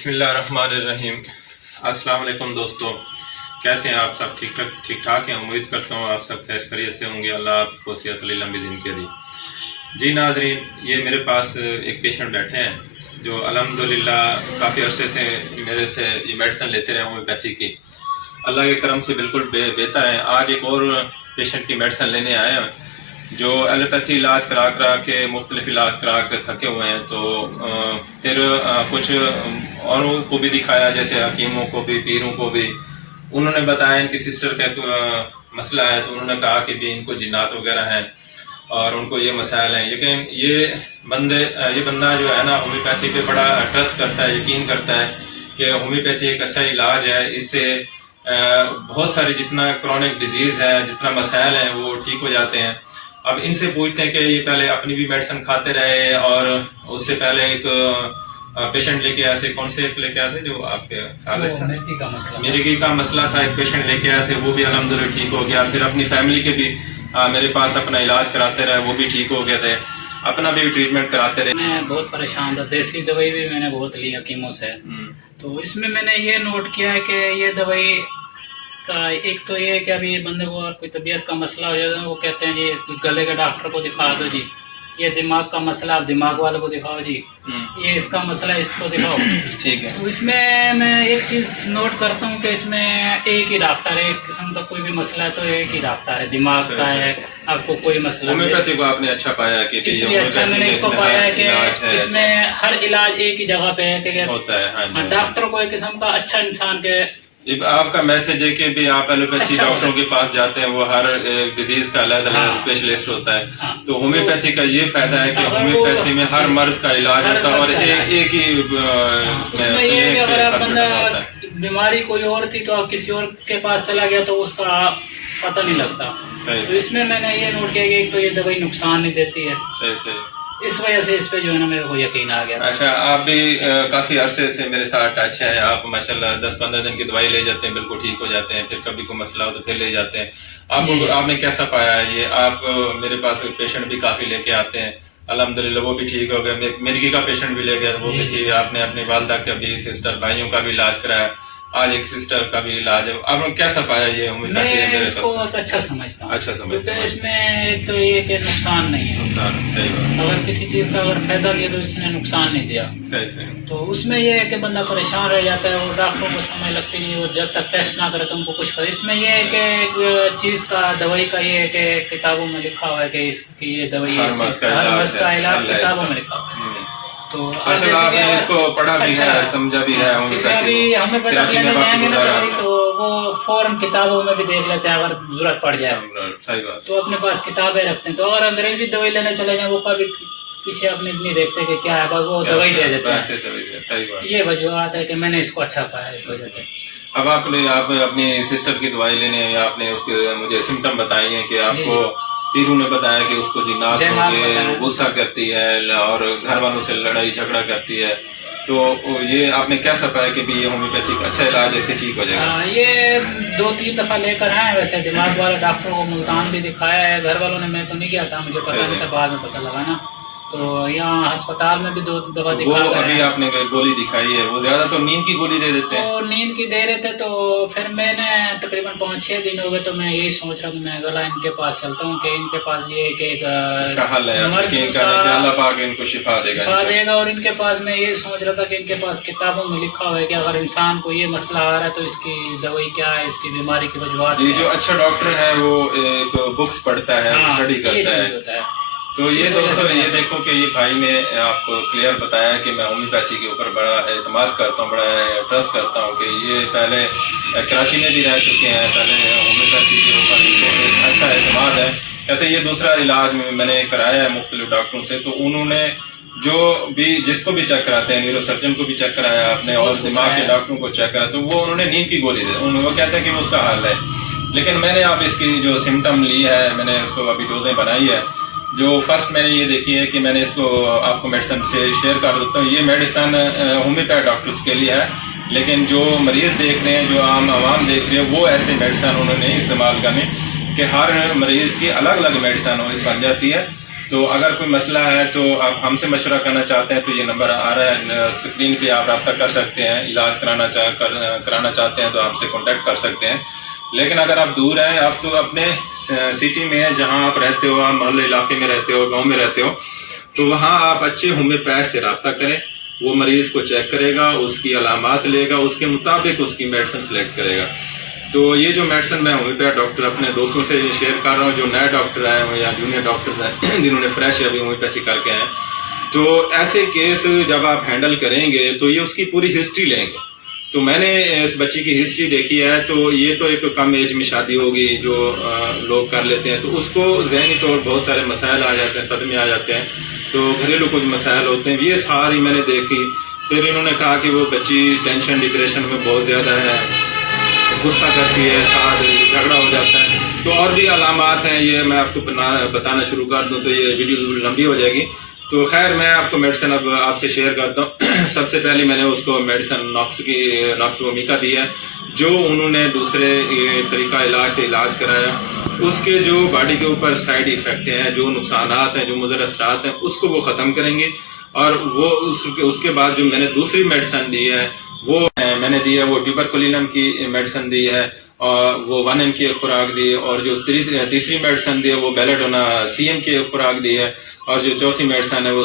بسم اللہ الرحمن الرحیم۔ السلام علیکم دوستو، کیسے ہیں آپ سب؟ ٹھیک ٹھاک ہیں؟ امید کرتا ہوں آپ سب خیر خیریت سے ہوں گے۔ اللہ آپ کو صحت علی لمبی زندگی دی۔ جی ناظرین، یہ میرے پاس ایک پیشنٹ بیٹھے ہیں جو الحمدللہ کافی عرصے سے میرے سے یہ میڈیسن لیتے رہے ہومیوپیتھی کی، اللہ کے کرم سے بالکل بہتر ہیں۔ آج ایک اور پیشنٹ کی میڈیسن لینے آئے ہیں جو ایلوپیتھی علاج کرا کے مختلف علاج کرا کے تھکے ہوئے ہیں، تو پھر کچھ اوروں کو بھی دکھایا، جیسے حکیموں کو بھی، پیروں کو بھی۔ انہوں نے بتایا ان کی سسٹر کا مسئلہ ہے، تو انہوں نے کہا کہ بھی ان کو جنات وغیرہ ہیں اور ان کو یہ مسائل ہیں۔ لیکن یہ بندہ جو ہے نا ہومیوپیتھی پہ بڑا ٹرسٹ کرتا ہے، یقین کرتا ہے کہ ہومیوپیتھی ایک اچھا علاج ہے، اس سے بہت ساری جتنا کرونک ڈیزیز ہے، جتنا مسائل ہیں وہ ٹھیک ہو جاتے ہیں۔ اب ان سے پوچھتے ہیں کہ یہ پہلے اپنی بھی میڈیسن کھاتے رہے اور اس سے پہلے ایک پیشنٹ لے کے آئے تھے، کون سے لے کے آئے تھے جو آپ کے مرگی کا مسئلہ تھا، ایک پیشنٹ لے کے آئے تھے، وہ بھی الحمدللہ ٹھیک ہو گیا۔ پھر اپنی فیملی کے بھی میرے پاس اپنا علاج کراتے رہے، وہ بھی ٹھیک ہو گئے تھے، اپنا بھی ٹریٹمنٹ کراتے رہے۔ میں بہت پریشان تھا، دیسی دوائی بھی میں نے بہت لی حکیموں سے، تو اس میں نے یہ نوٹ کیا ہے کہ یہ دوائی کا ایک تو یہ کہ ابھی بندے کو اور کوئی طبیعت کا مسئلہ ہو جاتا ہے، وہ کہتے ہیں جی گلے کے ڈاکٹر کو دکھا دو، جی یہ دماغ کا مسئلہ آپ دماغ والے کو دکھاؤ، جی یہ اس کا مسئلہ اس کو دکھاؤ، ٹھیک ہے۔ تو اس میں ایک چیز نوٹ کرتا ہوں کہ اس میں ایک ہی ڈاکٹر ہے، ایک قسم کا کوئی بھی مسئلہ ہے تو ایک ہی ڈاکٹر ہے، دماغ کا ہے، آپ کو کوئی مسئلہ نہیں۔ ہومیوپیتھی کو آپ نے اچھا پایا کہ اس لیے اچھا میں نے اس کو پایا ہے کہ اس میں ہر علاج ایک ہی جگہ پہ ہے کہ ہوتا ہے۔ ڈاکٹر کو ایک قسم کا اچھا انسان کے آپ کا میسج ہے کہ بھی آپ ایلوپیتھی ڈاکٹروں کے پاس جاتے ہیں، وہ ہر ڈیزیز کا علیحدہ اسپیشلسٹ ہوتا ہے، تو ہومیوپیتھی کا یہ فائدہ ہے کہ ہومیوپیتھی میں ہر مرض کا علاج ہوتا ہے اور ایک ہی اس میں یہ کہ اگر آپ بندہ بیماری کوئی اور تھی تو آپ کسی اور کے پاس چلا گیا تو اس کا پتہ نہیں لگتا۔ تو اس میں نے یہ نوٹ کیا کہ ایک تو یہ دوائی نقصان نہیں دیتی ہے، صحیح، اس وجہ سے اس پہ جو ہے نا میرے کو یقین آ گیا۔ اچھا، آپ بھی کافی عرصے سے میرے ساتھ ٹچ ہے، آپ ماشاءاللہ 10-15 دن کی دوائی لے جاتے ہیں، بالکل ٹھیک ہو جاتے ہیں، پھر کبھی کوئی مسئلہ ہو تو پھر لے جاتے ہیں۔ آپ نے کیسا پایا یہ؟ آپ میرے پاس پیشنٹ بھی کافی لے کے آتے ہیں، الحمدللہ وہ بھی ٹھیک ہو گئے۔ مرغی کا پیشنٹ بھی لے گیا، وہ بھی ٹھیک ہے۔ آپ نے اپنی والدہ کا بھی، سسٹر بھائیوں کا بھی علاج کرایا، آج ایک سسٹر کا بھی علاج ہے۔ آپ نے کیسا پایا یہ ہومیوپیتھی؟ میں اس کو اچھا سمجھتا ہوں، اچھا سمجھتا ہوں۔ اس میں ایک تو یہ کہ نقصان نہیں ہے، صحیح بات، اگر کسی چیز کا اگر فائدہ لیا تو اس نے نقصان نہیں دیا، صحیح۔ تو اس میں یہ ہے کہ بندہ پریشان رہ جاتا ہے اور ڈاکٹروں کو سمجھ لگتی نہیں، اور جب تک ٹیسٹ نہ کرے تو ان کو کچھ کرے۔ اس میں یہ ہے کہ ایک چیز کا دوائی کا یہ ہے کہ کتابوں میں لکھا ہوا ہے کہ اس کی یہ دوائی ہر مرض کا علاج کتابوں میں لکھا ہوا ہے، تو آپ نے اس کو پڑھا بھی ہے، سمجھا بھی ہے۔ ابھی ہمیں پتہ لینے جائیں گے نا تو وہ فوراً کتابوں میں بھی دیکھ لیتے ہیں اگر ضرورت پڑ جائے، صحیح بات، تو اپنے پاس کتابیں رکھتے ہیں۔ تو اگر انگریزی دوائی لینے چلے جائیں وہ کبھی پیچھے اپنے نہیں دیکھتے کہ کیا ہے، بس وہ دوائی دے دیتے ہیں۔ یہ وجوہات ہے کہ میں نے اس کو اچھا پایا اس وجہ سے۔ اب آپ اپنی سسٹر کی دوائی لینے یا آپ نے اس کے مجھے سمٹم بتائی ہیں کہ آپ کو پیروں نے بتایا کہ اس کو جنات ہو گئے، غصہ کرتی ہے اور گھر والوں سے لڑائی جھگڑا کرتی ہے، تو یہ آپ نے کیسا پایا کہ بھی یہ ہومیوپیتھی کا اچھا علاج ایسے ٹھیک ہو جائے گا؟ یہ 2-3 دفعہ لے کر آئے، ویسے دماغ والے ڈاکٹر کو ملتان بھی دکھایا ہے، گھر والوں نے، میں تو نہیں گیا تھا، مجھے پتا نہیں تھا، بعد میں پتہ لگا نا، تو یہاں ہسپتال میں بھی 2 دفعہ دکھا وہ ابھی آپ نے گولی دکھائی ہے، وہ زیادہ تو نیند کی گولی دے دیتے ہیں، وہ نیند کی دے رہے تھے، تو پھر میں نے تقریباً 5-6 دن ہو گئے، تو میں یہی سوچ رہا کہ میں گلا ان کے پاس چلتا ہوں کہ ان کے پاس یہ کہ اس کا حل ہے، یقین کریں کہ اللہ پاک ان کو شفا دے گا، اور ان کے پاس میں یہ سوچ رہا تھا کہ ان کے پاس کتابوں میں لکھا ہوا ہے کہ اگر انسان کو یہ مسئلہ آ رہا ہے تو اس کی دوائی کیا ہے، اس کی بیماری کی وجوہات۔ جی، جو اچھا ڈاکٹر ہے وہ ایک بکس پڑھتا ہے، اسٹڈی کرتا ہے۔ تو یہ دوستو، یہ دیکھو کہ یہ بھائی نے آپ کو کلیئر بتایا کہ میں ہومیوپیتھی کے اوپر بڑا اعتماد کرتا ہوں، بڑا ٹرسٹ کرتا ہوں کہ یہ پہلے کراچی میں بھی رہ چکے ہیں، پہلے ہومیوپیتھی کے اوپر ایک اچھا اعتماد ہے۔ کہتے ہیں یہ دوسرا علاج میں نے کرایا ہے مختلف ڈاکٹروں سے، تو انہوں نے جو بھی جس کو بھی چیک کراتے ہیں، نیورو سرجن کو بھی چیک کرایا اپنے اور دماغ کے ڈاکٹروں کو چیک کرایا، تو وہ انہوں نے نیند کی گولی دی، وہ کہتے ہیں کہ وہ اس کا حل ہے۔ لیکن میں نے اب اس کی جو سمٹم لی ہے، میں نے اس کو ابھی ڈوزیں بنائی ہے، جو فرسٹ میں نے یہ دیکھی ہے کہ میں نے اس کو آپ کو میڈیسن سے شیئر کر دیتا ہوں۔ یہ میڈیسن ہومیوپیتھ ڈاکٹرز کے لیے ہے، لیکن جو مریض دیکھ رہے ہیں، جو عام عوام دیکھ رہے ہیں، وہ ایسے میڈیسن انہوں نے استعمال کرنے کہ ہر مریض کی الگ الگ میڈیسن بن جاتی ہے، تو اگر کوئی مسئلہ ہے تو آپ ہم سے مشورہ کرنا چاہتے ہیں تو یہ نمبر آ رہا ہے اسکرین پہ، آپ رابطہ کر سکتے ہیں. علاج کرانا چاہتے ہیں تو آپ سے کانٹیکٹ کر سکتے ہیں. لیکن اگر آپ دور ہیں، آپ تو اپنے سٹی میں ہیں، جہاں آپ رہتے ہو، آپ محلے علاقے میں رہتے ہو، گاؤں میں رہتے ہو، تو وہاں آپ اچھے ہومیوپیتھ سے رابطہ کریں. وہ مریض کو چیک کرے گا، اس کی علامات لے گا، اس کے مطابق اس کی میڈیسن سلیکٹ کرے گا. تو یہ جو میڈیسن میں ہومیوپیتھ ڈاکٹر اپنے دوستوں سے شیئر کر رہا ہوں، جو نئے ڈاکٹر آئے ہیں یا جونیئر ڈاکٹرز ہیں جنہوں نے فریش ابھی ہومیوپیتھی کر کے ہیں، تو ایسے کیس جب آپ ہینڈل کریں گے تو یہ اس کی پوری ہسٹری لیں گے. تو میں نے اس بچی کی ہسٹری دیکھی ہے، تو یہ تو ایک کم ایج میں شادی ہوگی جو لوگ کر لیتے ہیں، تو اس کو ذہنی طور بہت سارے مسائل آ جاتے ہیں، صدمے آ جاتے ہیں، تو گھریلو کچھ مسائل ہوتے ہیں. یہ ساری میں نے دیکھی. پھر انہوں نے کہا کہ وہ بچی ٹینشن ڈپریشن میں بہت زیادہ ہے، غصہ کرتی ہے، ساتھ جھگڑا ہو جاتا ہے. تو اور بھی علامات ہیں، یہ میں آپ کو بتانا شروع کر دوں تو یہ ویڈیو لمبی ہو جائے گی. تو خیر میں آپ کو میڈیسن اب آپ سے شیئر کرتا ہوں. سب سے پہلے میں نے اس کو میڈیسن ناکس وومیکا دی ہے، جو انہوں نے دوسرے طریقہ علاج سے علاج کرایا. اس کے جو باڈی کے اوپر سائیڈ ایفیکٹ ہیں، جو نقصانات ہیں، جو مضر اثرات ہیں، اس کو وہ ختم کریں گے. اور وہ اس کے بعد جو میں نے دوسری میڈیسن دی ہے وہ میں نے دی ہے، وہ ٹیوبرکلینم کی میڈیسن دی ہے، اور وہ 1 M کی خوراک دی. اور جو تیسری میڈیسن دی ہے وہ بیلیڈونا CM کی خوراک دی ہے. اور جو چوتھی میڈیسن ہے وہ